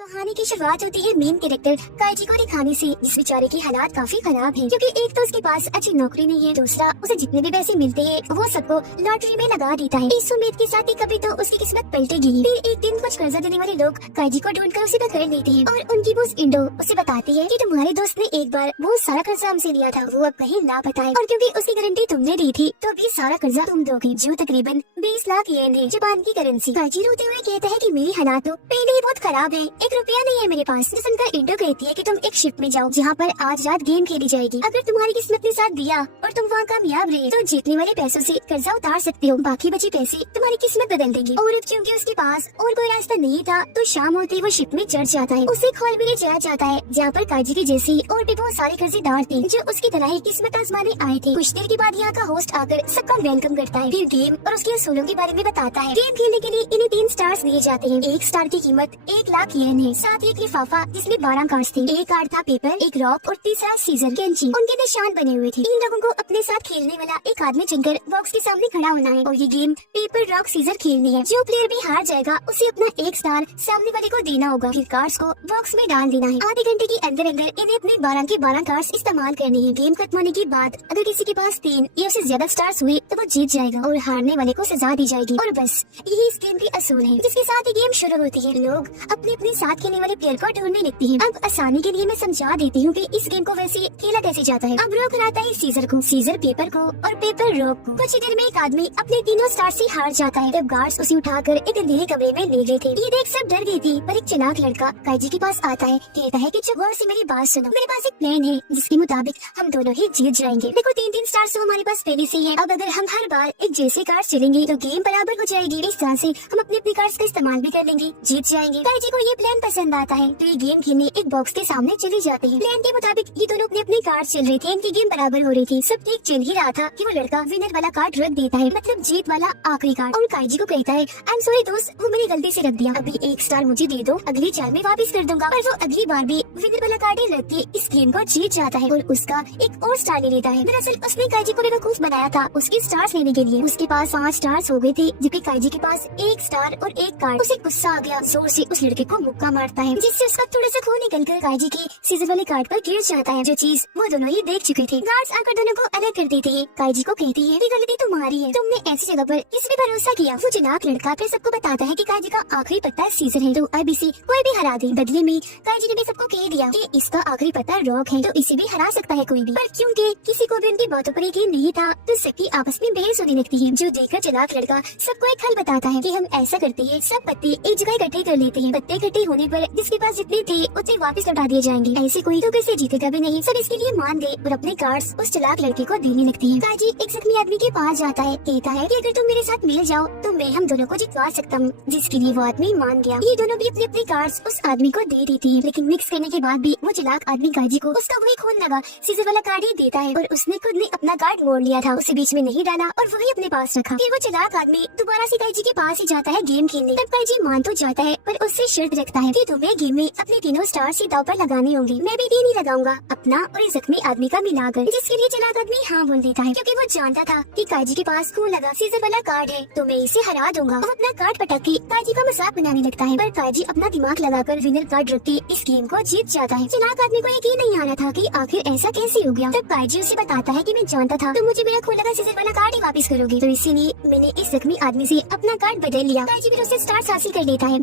कहानी की शुरुआत होती है मेन कैरेक्टर काइजी को दिखाने से, जिस बेचारे की हालात काफी खराब हैं, क्योंकि एक तो उसके पास अच्छी नौकरी नहीं है, दूसरा उसे जितने भी पैसे मिलते हैं वो सबको लॉटरी में लगा देता है, इस उम्मीद के साथ ही कभी तो उसकी किस्मत पलटेगी। फिर एक दिन कुछ कर्जा देने वाले लोग काइजी को ढूंढकर उसे पकड़ लेते हैं और उनकी बोस इंडो उसे बताती है कि तुम्हारे दोस्त ने एक बार बहुत सारा कर्जा हमसे लिया था, वो अब कहीं लापता है और क्योंकि उसकी गारंटी तुमने दी थी तो भी सारा कर्जा तुम दोगे, जो तकरीबन 20 लाख येन है, जापान की करेंसी। काइजी रोते हुए कहता है कि मेरी हालात तो पहले ही बहुत खराब है, 1 रुपया नहीं है मेरे पास। जो सुनकर इंडो कहती है कि तुम एक शिप में जाओ जहाँ पर आज रात गेम खेली जाएगी, अगर तुम्हारी किस्मत ने साथ दिया और तुम वहाँ कामयाब रहे तो जीतने वाले पैसों से कर्जा उतार सकते हो, बाकी बचे पैसे तुम्हारी किस्मत बदल देंगे। और अब क्योंकि उसके पास और कोई रास्ता नहीं था तो शाम होते ही वो शिप में चढ़ जाता है, उसे खोल भी ले जाया जाता है जहाँ पर काइजी के जैसे और भी बहुत सारे कर्जेदार थे जो उसकी तरह ही किस्मत आजमाने आए थे। कुछ देर के बाद यहाँ का होस्ट आकर सबका वेलकम करता है, फिर गेम और उसके असूलों के बारे में बताता है। गेम खेलने के लिए इन्हें 3 स्टार्स दिए जाते हैं, 1 स्टार की कीमत 1 लाख येन है, साथ ही एक लिफाफा जिसमें 12 कार्ड्स थे, एक कार्ड था पेपर, एक रॉक और तीसरा सीजर कैंची, उनके निशान बने हुए थे। इन लोगों को अपने साथ खेलने वाला एक आदमी चुनकर बॉक्स के सामने खड़ा होना है और ये गेम पेपर रॉक सीजर खेलनी है। जो प्लेयर भी हार जाएगा उसे अपना 1 स्टार सामने वाले को देना होगा, फिर कार्ड्स को बॉक्स में डाल देना है। आधे घंटे के अंदर अंदर इन्हें अपने 12 के 12 कार्ड्स इस्तेमाल करने हैं। गेम खत्म होने के बाद अगर किसी के पास 3 या उससे ज्यादा स्टार्स हुए तो वो जीत जाएगा और हारने वाले को सजा दी जाएगी। और बस यही इस गेम की असूल है, जिसके साथ ही गेम शुरू होती है। लोग अपने अपने साथ खेलने वाले प्लेयर को ढूंढने लगते हैं। अब आसानी के लिए मैं समझा देती हूँ कि इस गेम को वैसे खेला कैसे जाता है। अब रॉक हराता है सीजर को, सीजर पेपर को और पेपर रॉक को। कुछ ही देर में एक आदमी अपने तीनों स्टार से हार जाता है, तब गार्ड्स उसे उठाकर एक अंधेरे कमरे में ले गए थे। ये देख सब डर गई थी, पर एक चालाक लड़का काइजी के पास आता है, कहता है कि गौर से मेरी बात सुनो, मेरे पास एक प्लान है जिसके मुताबिक हम दोनों ही जीत जाएंगे। देखो 3-3 स्टार्स तो हमारे पास पहले से है, अब अगर हम हर बार एक जैसे कार्ड चलेंगे तो गेम बराबर हो जाएगी। इस तरह से हम अपने अपने कार्ड्स का इस्तेमाल भी कर लेंगे, जीत जाएंगे। काइजी को ये प्लान पसंद आता है तो ये गेम खेलने एक बॉक्स के सामने चले जाते हैं। प्लान के मुताबिक ये दोनों अपने अपने कार्ड चल रहे थे, इनकी गेम बराबर हो रही थी। सब ठीक चल ही रहा था कि वो लड़का विनर वाला कार्ड रख देता है, मतलब जीत वाला आखिरी कार्ड, और काइजी को कहता है आई एम सॉरी दोस्त, वो मैंने गलती से रख दिया, अभी 1 स्टार मुझे दे दो, अगली चाल में वापस कर दूंगा। पर वो अगली बार भी विनर वाला कार्ड ही रख के इस गेम को जीत जाता है और उसका एक और स्टार ले लेता है। दरअसल उसने काइजी को बेवकूफ बनाया था उसके स्टार्स लेने के लिए। उसके पास 5 स्टार्स हो गए थे जबकि काइजी के पास 1 स्टार और 1 कार्ड। उसे गुस्सा आ गया, जोर से उस लड़के को मुक्का मारता है जिससे उसका थोड़ा सा खून निकलकर काइजी के सीजर वाले कार्ड पर गिर जाता है, जो चीज वो दोनों ही देख चुके थे। गार्ड्स आकर दोनों को अलग कर देते हैं। काइजी को कहती है गलती तुम्हारी है, तुमने ऐसी जगह पर किस पे भरोसा किया। वो चालाक लड़का फिर सबको बताता है कि काइजी का आखिरी पत्ता सीजर है, तो आईबीसी कोई भी हरा दे। बदले में काइजी ने भी सबको कह दिया कि इसका आखिरी पत्ता रॉक है, तो इसे भी हरा सकता है कोई भी। पर क्योंकि किसी को भी उनकी बातों पर यकीन नहीं था तो सबकी आपस में बहस होने लगती है, जो देखकर चालाक लड़का सबको एक हल बताता है कि हम ऐसा करते हैं, सब पत्ते एक जगह इकट्ठे कर लेते हैं, पत्ते इकट्ठे होने पर जिसके पास जितने थे उसे वापस लौटा दिए जाएंगे, ऐसे कोई तो कैसे जीतेगा भी नहीं। सब इसके लिए मान गए और अपने कार्ड्स उस चालाक लड़के को देने लगती है। काइजी एक जख्मी आदमी के पास जाता है, कहता है कि अगर तुम मेरे साथ मिल जाओ तो मैं हम दोनों को जितवा सकता हूँ, जिसके लिए वो आदमी मान गया। ये दोनों भी अपने अपने कार्ड्स उस आदमी को दे देती है, लेकिन मिक्स करने के बाद भी वो चालाक आदमी काइजी को उसका वही खून लगा सीजर वाला कार्ड ही देता है और उसने खुद ने अपना कार्ड मोड़ लिया था, उसे बीच में नहीं डाला और वही अपने पास रखा। फिर वो चालाक आदमी दोबारा से काइजी के पास ही जाता है गेम खेलने। तब काइजी मान तो जाता है पर उससे शर्त रखता है कि तुम्हें गेम में अपने तीनों स्टार ही दाव पर लगाने होंगे, मैं भी 3 ही लगाऊंगा, अपना और इस जख्मी आदमी का मिलाकर, जिसके लिए चालाक आदमी हाँ बोल देता है क्योंकि वो जानता था कि काइजी के पास खून लगा सीजर वाला कार्ड है तो मैं इसे हरा दूंगा। वो अपना कार्ड पटक के काइजी का मजाक बनाने लगता है, पर काइजी अपना दिमाग लगाकर विनर कार्ड रख के इस गेम को जीत जाता है। चालाक आदमी को यकीन नहीं आ रहा था कि आखिर ऐसा कैसे हो गया। तब काइजी उसे बताता है कि मैं जानता था तो मुझे मेरा खून लगा सीजर वाला कार्ड ही वापस करोगे, तो इसीलिए मैंने इस जख्मी आदमी से अपना कार्ड बदल लिया। काइजी फिर उससे स्टार्स हासिल कर लेता है।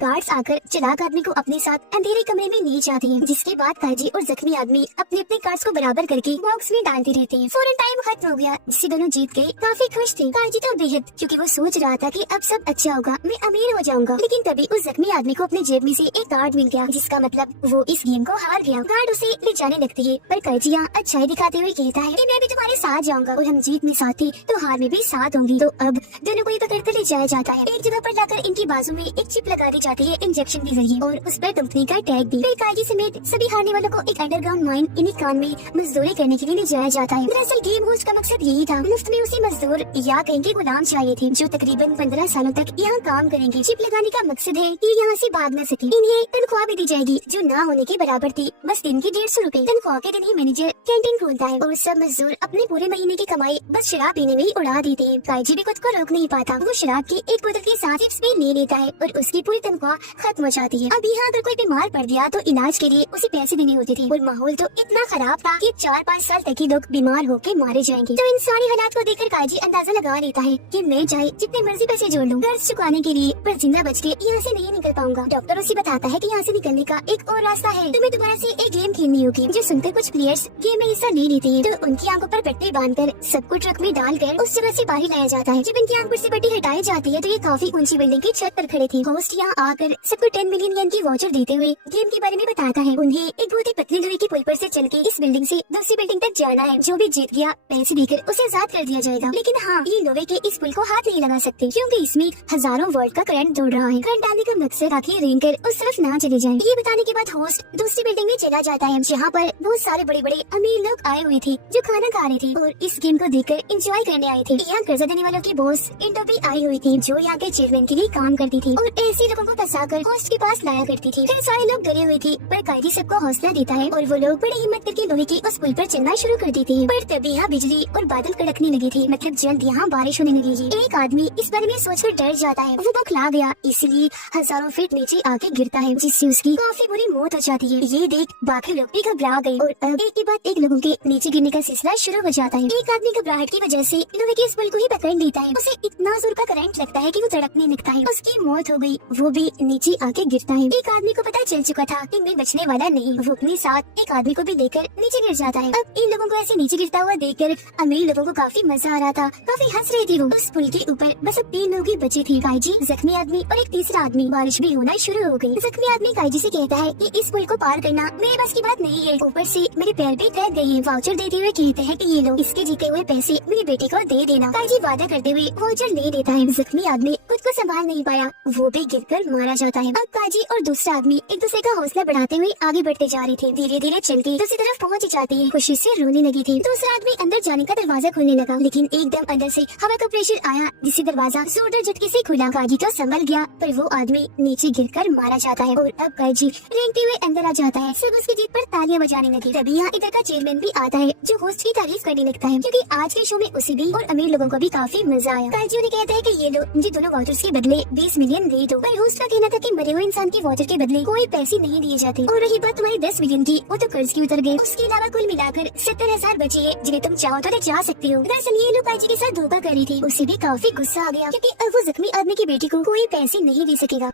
गार्ड्स आकर चालाक आदमी को अपने साथ अंधेरे कमरे में ले जाते हैं, जिसके बाद काइजी और जख्मी आदमी अपने अपने कार्ड्स को बराबर करके बॉक्स में डालते रहते हैं। फौरन टाइम खत्म हो गया, जिससे दोनों जीत गए। काफी खुश थे काइजी तो बेहद, क्योंकि वो सोच रहा था कि अब सब अच्छा होगा, मैं अमीर हो जाऊंगा। लेकिन तभी उस जख्मी आदमी को अपने जेब में से एक कार्ड मिल गया, जिसका मतलब वो इस गेम को हार गया। गार्ड उसे ले जाने लगती है, पर काइजी यहाँ अच्छाई दिखाते हुए कहता है कि मैं भी तुम्हारे साथ जाऊंगा और हम जीत में साथ थे तो हार में भी साथ होंगी। तो अब दोनों को पकड़ कर ले जाया जाता है। एक जगह पर लाकर इनकी बाजू में एक चिप लगा दी जाती है इंजेक्शन के जरिए और उस पर कंपनी का टैग भी। फिर काइजी समेत सभी हारने वालों को एक अंडरग्राउंड माइन इन्हीं कान में मजदूरी करने के लिए ले जाया जाता है। दरअसल गेम होस्ट का मकसद यही था, मुफ्त में उसे मजदूर या कहीं के गुलाम चाहिए थे जो तकरीबन 15 सालों तक यहाँ काम करेंगे। चिप लगाने का मकसद है कि यहाँ से भाग न सके। इन्हें तनख्वाह भी दी जाएगी जो ना होने के बराबर थी, बस दिन की 150 रूपए। तनख्वाह के दिन ही मैनेजर कैंटीन खोलता है और सब मजदूर अपने पूरे महीने की कमाई बस शराब पीने में ही उड़ा देते हैं। काइजी भी खुद को रोक नहीं पाता, वो शराब की एक बोतल के साथ चिप्स भी ले लेता है और उसकी पूरी तनख्वाह खत्म हो जाती है। अब यहाँ अगर कोई बीमार पड़ गया तो इलाज के लिए उसे पैसे देने होते थे और माहौल तो इतना खराब था कि 4-5 साल तक ही लोग बीमार होके मारे जाएंगे। तो इन सारी हालात को देखकर काजी अंदाजा लगा लेता है कि मैं चाहे जितने मर्जी पैसे जोड़ लूं कर्ज चुकाने के लिए, पर जिंदा बच के यहाँ से नहीं निकल पाऊंगा। डॉक्टर उसे बताता है कि यहाँ से निकलने का एक और रास्ता है, तुम्हें दोबारा से एक गेम खेलनी होगी। जो सुनकर कुछ प्लेयर्स गेम में हिस्सा ले लेते हैं तो उनकी आंखों पर पट्टी बांधकर सबको ट्रक में डालकर उस जगह से बाहर लाया जाता है। जब इनकी आंख पर से पट्टी हटाई जाती है तो ये काफी ऊंची बिल्डिंग की छत पर खड़े थे। होस्ट यहाँ आकर सबको 10 मिलियन येन की वाउचर देते हुए गेम के बारे में बताता है। उन्हें एक बहुत ही पतली लोहे की पुल पर से चल के इस बिल्डिंग से दूसरी बिल्डिंग तक जाना है। जो भी जीत गया पैसे देकर उसे आजाद कर दिया जाएगा। लेकिन हाँ, ये लोहे के इस पुल को हाथ नहीं लगा सकते क्योंकि इसमें हजारों वोल्ट का करंट दौड़ रहा है। करंट डालने का मकसद आखिर रेंग कर उस तरफ ना चले जाएं। ये बताने के बाद होस्ट दूसरी बिल्डिंग में चला जाता है जहाँ पर बहुत सारे बड़े बड़े अमीर लोग आए हुए थे जो खाना खा रहे थे और इस गेम को देखकर एंजॉय करने आए थे। यहाँ कर्जा देने वालों की बॉस इंडो भी आई हुई थी जो यहाँ के चेयरमैन के लिए काम करती थी और ऐसे लोगों को फंसाकर होस्ट के पास लाया करती थी। फिर सारे लोग डरे हुए थे पर कायदी सबको हौसला देता है और वो लोग बड़ी हिम्मत करके लोहे की उस पुल पर चलना शुरू कर देते हैं। पर तभी यहाँ बिजली और बादल कड़कने लगे थे, मतलब जल्द यहाँ बारिश होने लगेगी। एक आदमी इस बारे में सोचकर डर जाता है, वो बौखला गया इसलिए हजारों फीट नीचे आके गिरता है जिससे उसकी काफी बुरी मौत हो जाती है। ये देख बाकी लोग भी घबरा गए और अब एक के बाद एक लोगों के नीचे गिरने का सिलसिला शुरू हो जाता है। एक आदमी घबराहट की वजह से लोहे के इस पुल को ही पकड़ लेता है। उसे इतना जोर का करंट लगता है कि वो तड़पने लगता है। उसकी मौत हो गई, वो भी नीचे आके गिरता है। एक आदमी को पता चल चुका था कि मैं बचने वाला नहीं, वो अपने साथ एक आदमी को भी लेकर नीचे गिर जाता है। अब इन लोगों को ऐसे नीचे गिरता हुआ देखकर अमीर लोगों को काफी मजा आ रहा था, काफी हंस रहे थे वो। उस पुल के ऊपर बस अब 3 लोग ही बचे थे, काईजी, जख्मी आदमी और एक तीसरा आदमी। बारिश भी होना शुरू हो गई। जख्मी आदमी काईजी से कहता है कि इस पुल को पार करना मेरे बस की बात नहीं है, ऊपर से मेरे पैर भी थक गए हैं। वाउचर देते हुए कहते हैं कि ये लो, इसके जीते हुए पैसे मेरी बेटी को दे देना। काईजी वादा करते हुए वाउचर ले लेता है। जख्मी आदमी खुद को संभाल नहीं पाया, वो भी गिरकर मारा जाता है। अब काईजी और दूसरा आदमी एक दूसरे का हौसला बढ़ाते हुए आगे बढ़ते जा रहे थे। धीरे धीरे चल के दूसरी तरफ पहुँच जाते हैं, खुशी से रोने लगे थे। दूसरा आदमी अंदर जाने का दरवाजा खोलने लगा लेकिन एकदम अंदर से हवा का प्रेशर आया जिससे दरवाजा जोरदार झटके से खुला। काईजी तो संभल गया पर वो आदमी नीचे गिरकर मारा जाता है और अब काईजी रेंगते हुए अंदर आ जाता है। सब उसकी जीत पर तालियां बजाने लगी। तभी यहाँ इधर का चेयरमैन भी आता है जो होस्ट की तारीफ करने लगता है क्योंकि आज के शो में उसे भी और अमीर लोगों को भी काफी मजा आया। काईजी उन्हें कहता है कि ये लो, मुझे दोनों वाउचर्स के बदले 20 मिलियन दे दो। पर होस्ट का कहना था कि मरे हुए इंसान के वाउचर के बदले कोई पैसे नहीं दिए जाते। और रही बात तुम्हारी 10 मिलियन की, वो तो कर्ज की उतर गए। उसके अलावा कुल मिलाकर 70,000 बचे हैं जिन्हें तुम चाहो तो जा सकते हो। दरअसल ये लोग काईजी के साथ धोखा कर रही थी। उसे भी काफी गुस्सा आ गया क्योंकि अब वो जख्मी आदमी की बेटी को कोई पैसे नहीं दे सकेगा।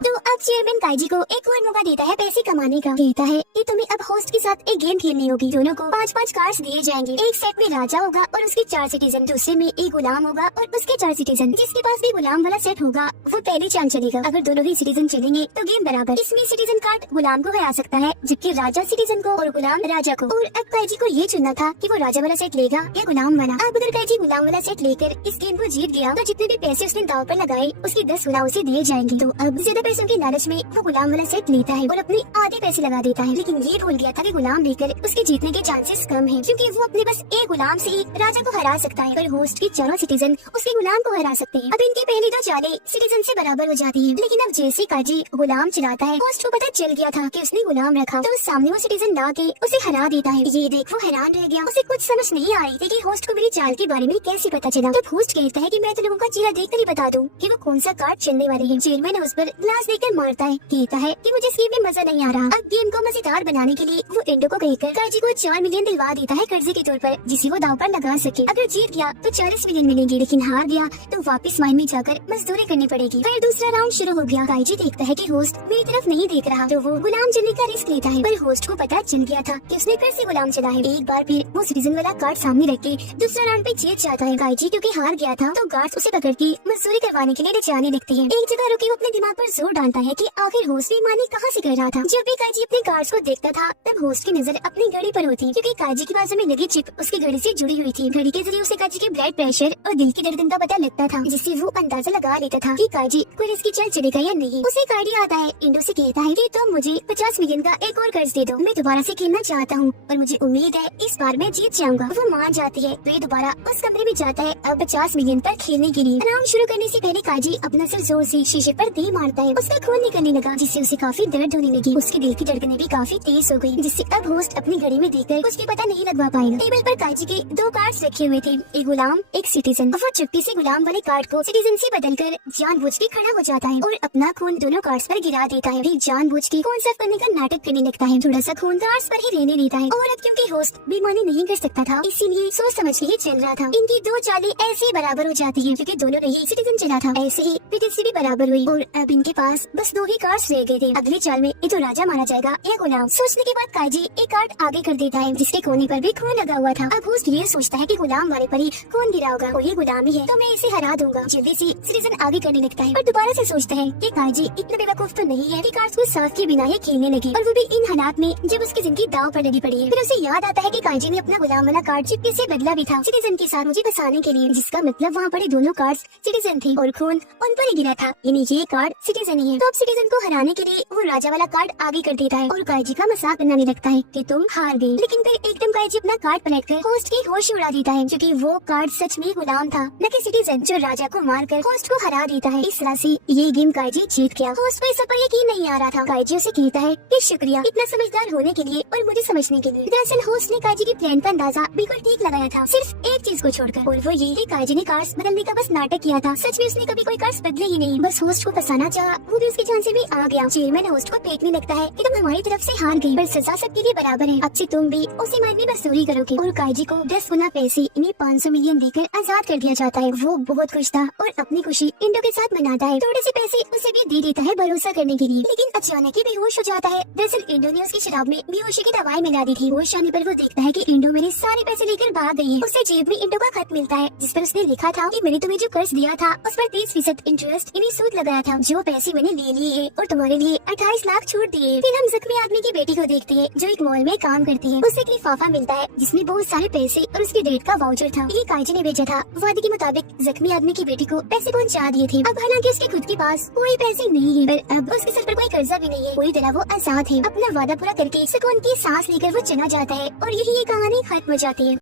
तो अब चेयरमैन काईजी को एक और मौका देता है पैसे कमाने का। कहता है कि तुम्हें अब होस्ट के साथ एक गेम खेलनी होगी। दोनों को 5-5 कार्ड्स दिए जाएंगे। एक सेट में राजा होगा और उसके 4 सिटीजन, दूसरे में एक गुलाम होगा और उसके 4 सिटीजन। जिसके पास भी गुलाम वाला सेट होगा वो पहले चांद चलेगा। अगर दोनों ही सिटीजन चलेंगे तो गेम बराबर। इसमें सिटीजन कार्ड गुलाम को हरा सकता है जबकि राजा सिटीजन को और गुलाम राजा को। और अब काईजी को ये चुनना था कि वो राजा वाला सेट लेगा या गुलाम वाला। अब अगर काईजी गुलाम वाला सेट लेकर इस गेम को जीत गया तो जितने भी पैसे उसने दाव पर लगाए उसके 10 गुना उसे दिए जाएंगे। तो अब ज्यादा पैसों के लालच में वो गुलाम वाला सेट लेता है और अपने आधे पैसे लगा देता है। लेकिन ये भूल गया था कि गुलाम लेकर उसके जीतने के चांसेस कम हैं क्योंकि वो अपने बस एक गुलाम से ही राजा को हरा सकता है पर होस्ट के 4 सिटीजन उसके गुलाम को हरा सकते हैं। अब इनकी पहली 2 चालें सिटीजन से बराबर हो जाती है। लेकिन अब जैसे काजी गुलाम चलाता है होस्ट को पता चल गया था कि उसने गुलाम रखा तो सामने वो सिटीजन ला के उसे हरा देता है। ये देख वो हैरान रह गया, उसे कुछ समझ नहीं आ रही थी कि होस्ट को मेरी चाल के बारे में कैसे पता चला। तो होस्ट कहता है कि मैं तो लोगों का चेहरा देखकर ही बता दूं कि वो कौन सा कार्ड चलने वाले हैं। चेयरमैन उस पर ग्लास देकर मारता है, कहता है कि मुझे इस गेम में मजा नहीं आ रहा। अब गेम को मजेदार बनाने के लिए वो इंडो को कहकर काईजी को 4 मिलियन दिलवा देता है कर्जे के तौर पर जिसे वो दाव पर लगा सके। अगर जीत गया तो 40 मिलियन मिलेंगे, लेकिन हार गया तो वापस माइन में जाकर मजदूरी करनी पड़ेगी। फिर दूसरा राउंड शुरू हो गया। काईजी देखता है कि होस्ट मेरी तरफ नहीं देख रहा तो वो गुलाम चलने का रिस्क लेता है पर होस्ट को पता चल गया था कि उसने फिर से गुलाम चला है। एक बार फिर वो सिटीजन वाला कार्ड सामने रख के दूसरा राउंड पे जीत जाता है। काईजी क्योंकि हार गया था तो गार्ड्स उसे पकड़ के मजदूरी करवाने के लिए ले जाने लगते हैं। एक जगह रुके वो अपने दिमाग पर जोर डालता है कि आखिर होस्ट भी मानी कहाँ से कर रहा था। जब भी काईजी अपने कार्ड्स को देखता था तब होस्ट की नजर अपनी घड़ी पर होती क्योंकि काईजी की बाजू में लगी चिप उसकी घड़ी से जुड़ी हुई थी। घड़ी के जरिए उसे काईजी के ब्लड प्रेशर और दिल की धड़कन का पता लगता था जिससे वो अंदाजा लगा लेता था कि काईजी कोई रिस्की चल चलेगा या नहीं। उसे एक आइडिया आता है। इंडो से कहता है कि तुम मुझे 50 मिलियन का एक और कर्ज दे दो, मैं दोबारा से खेलना चाहता हूँ और मुझे उम्मीद है इस बार मैं जीत जाऊंगा। वो मान जाती है तो ये दोबारा उस कमरे में जाता है अब 50 मिलियन पर खेलने के लिए। राउंड शुरू करने से पहले काईजी अपना सिर जोर से शीशे पर दे मारता है। उसका खून निकलने लगा, जिससे उसे काफी दर्द होने लगी। उसके दिल की धड़कनें भी काफी तेज हो गई, जिससे अब होस्ट अपनी घड़ी में देखकर कुछ भी पता नहीं लगवा पाएगा। टेबल पर काजी के 2 कार्ड्स रखे हुए थे, एक गुलाम एक सिटीजन। वो चुप्पी से गुलाम वाले कार्ड को सिटीजन से बदलकर जानबूझ के खड़ा हो जाता है और अपना खून दोनों कार्ड्स पर गिरा देता है। फिर जानबूझ के खून साफ करने का नाटक करने लगता है, थोड़ा सा खून कार्ड्स पर ही रहने देता है। और अब क्योंकि होस्ट बेईमानी नहीं कर सकता था, इसीलिए सोच समझ के ही चल रहा था। इनकी 2 चालें ऐसे ही बराबर हो जाती है, क्योंकि दोनों ने ही सिटीजन चला था। ऐसे ही पिटिसी भी बराबर हुई और अब इनके पास बस 2 ही कार्ड्स रह गए थे। अगली चाल में ये तो राजा माना जाएगा या गुलाम। सोचने के बाद काजी एक कार्ड आगे कर देता है, जिसके कोने पर भी खून लगा हुआ था। अब होस्ट ये सोचता है कि गुलाम वाले पर ही खून गिरा होगा और ये गुलाम ही है, तो मैं इसे हरा दूंगा। जल्दी से सिटीजन आगे करने लगता है, पर दोबारा से सोचता है कि काजी इतना बेवकूफ तो नहीं है कि कार्ड्स को साफ किए बिना ही खेलने लगे, और वो भी इन हालात में जब उसकी जिंदगी दांव पर लगी पड़ी है। फिर उसे याद आता है कि काजी ने अपना गुलाम वाला कार्ड चिपके से बदला भी था सिटीजन के साथ मुझे फंसाने के लिए, जिसका मतलब वहाँ पड़े दोनों कार्ड्स सिटीजन थे और खून उन पर ही गिरा था, यानी ये कार्ड सिटीजन ही है। तो अब सिटीजन को हराने के लिए वो राजा वाला कार्ड आगे कर देता है और काजी का मजाक बनाने लगता है कि तुम हार गए। लेकिन फिर एकदम काजी अपना कार्ड पलटकर होस्ट की होश उड़ा देता है, क्योंकि वो कार्ड सच में गुलाम था, न कि सिटीजन, जो राजा को मारकर होस्ट को हरा देता है। इस तरह से ये गेम काजी जीत गया। होस्ट को इस पर यकीन नहीं आ रहा था। काजी उसे कहता है कि शुक्रिया इतना समझदार होने के लिए और मुझे समझने के लिए। दरअसल होस्ट ने काजी की प्लान का अंदाजा बिल्कुल ठीक लगाया था, सिर्फ एक चीज को छोड़कर, और वो ये कि काजी ने कार्ड्स बदलने का बस नाटक किया था। सच में उसने कभी कोई कार्ड्स बदले ही नहीं, बस होस्ट को फंसाना चाहा, वो भी उसकी जान से भी आ गया। चेयरमैन होस्ट को फेंकने लगता है कि तुम हमारी तरफ से हार गई, पर सजा सबके लिए बराबर है। अब से तुम भी उसी मायने में वसूली करोगे। और काजी को 10 गुना पैसे, इन्हें 500 मिलियन देकर आजाद कर दिया जाता है। वो बहुत खुश था और अपनी खुशी इंडो के साथ मनाता है। थोड़े से पैसे उसे भी दे देता है भरोसा करने के लिए, लेकिन अचानक ही बेहोश हो जाता है। दरअसल इंडो ने उसकी शराब में बेहोशी की दवाई मिला दी थी। होश आने पर वो देखता है कि इंडो मेरे सारे पैसे लेकर भाग गई है। उसे जेब में इंडो का खत मिलता है, जिस पर उसने लिखा था कि मैंने तुम्हें जो कर्ज दिया था उस पर 30% इंटरेस्ट यानी सूद लगाया था, जो पैसे मैंने ले लिए है और तुम्हारे लिए 28 लाख छूट दिए। फिर हम जख्मी आदमी की बेटी को देखते हैं, जो एक मॉल में काम करती है। उसे एक लिफाफा मिलता है जिसमें बहुत सारे पैसे और उसकी डेट का वाउचर था। ये काजी ने भेजा था। वादे के मुताबिक जख्मी आदमी की बेटी को पैसे पहुंचा दिए थे। अब हालांकि उसके खुद के पास कोई पैसे नहीं है, पर अब उसके सर पर कोई कर्जा भी नहीं है। पूरी तरह वो आजाद है। अपना वादा पूरा करके सुकून की सांस लेकर वो चला जाता है और यही ये कहानी खत्म हो जाती है।